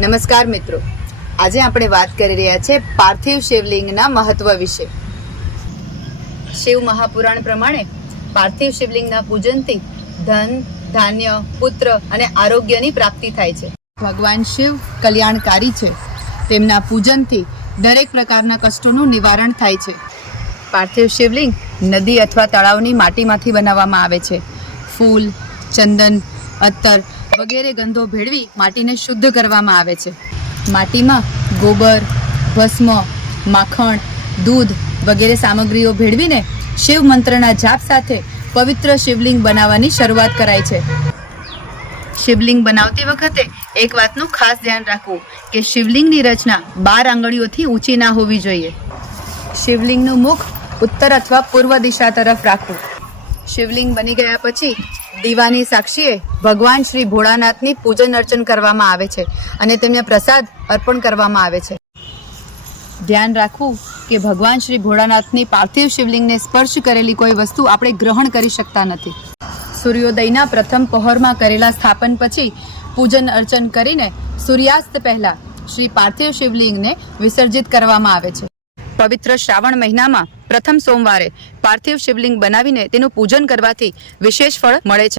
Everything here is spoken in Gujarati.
નમસ્કાર મિત્રો. આજે આપણે વાત કરી રહ્યા છે પાર્થિવ શિવલિંગના મહત્વ વિશે. શિવ મહાપુરાણ પ્રમાણે પાર્થિવ શિવલિંગના પૂજનથી ધન, ધાન્ય, પુત્ર અને આરોગ્યની પ્રાપ્તિ થાય છે. ભગવાન શિવ કલ્યાણકારી છે. તેમના પૂજનથી દરેક પ્રકારના કષ્ટોનું નિવારણ થાય છે. પાર્થિવ શિવલિંગ નદી અથવા તળાવની માટીમાંથી બનાવવામાં આવે છે. ફૂલ, ચંદન અત્તર વગેરે ગંધો ભેળવી માટીને શુદ્ધ કરવામાં આવે છે. માટીમાં ગોબર, ભસ્મ, માખણ, દૂધ વગેરે સામગ્રીઓ ભેળવીને શિવ મંત્રના જાપ સાથે પવિત્ર શિવલિંગ બનાવવાની શરૂઆત કરાય છે. શિવલિંગ બનાવતી વખતે એક વાતનું ખાસ ધ્યાન રાખવું કે શિવલિંગની રચના બાર આંગળીઓથી ઊંચી ના હોવી જોઈએ. શિવલિંગનું મુખ ઉત્તર અથવા પૂર્વ દિશા તરફ રાખવું. શિવલિંગ બની ગયા પછી દીવાની સાક્ષીએ ભગવાન શ્રી ભોળાનાથની પૂજન અર્ચન કરવામાં આવે છે અને તેમને પ્રસાદ અર્પણ કરવામાં આવે છે. ધ્યાન રાખવું કે ભગવાન શ્રી ભોળાનાથની પાર્થિવ શિવલિંગને સ્પર્શ કરેલી કોઈ વસ્તુ આપણે ગ્રહણ કરી શકતા નથી. સૂર્યોદયના પ્રથમ પહોરમાં કરેલા સ્થાપન પછી પૂજન અર્ચન કરીને સૂર્યાસ્ત પહેલા શ્રી પાર્થિવ શિવલિંગને વિસર્જિત કરવામાં આવે છે. પવિત્ર શ્રાવણ મહિનામાં પ્રથમ સોમવારે પાર્થિવ શિવલિંગ બનાવીને તેનું પૂજન કરવાથી વિશેષ ફળ મળે છે.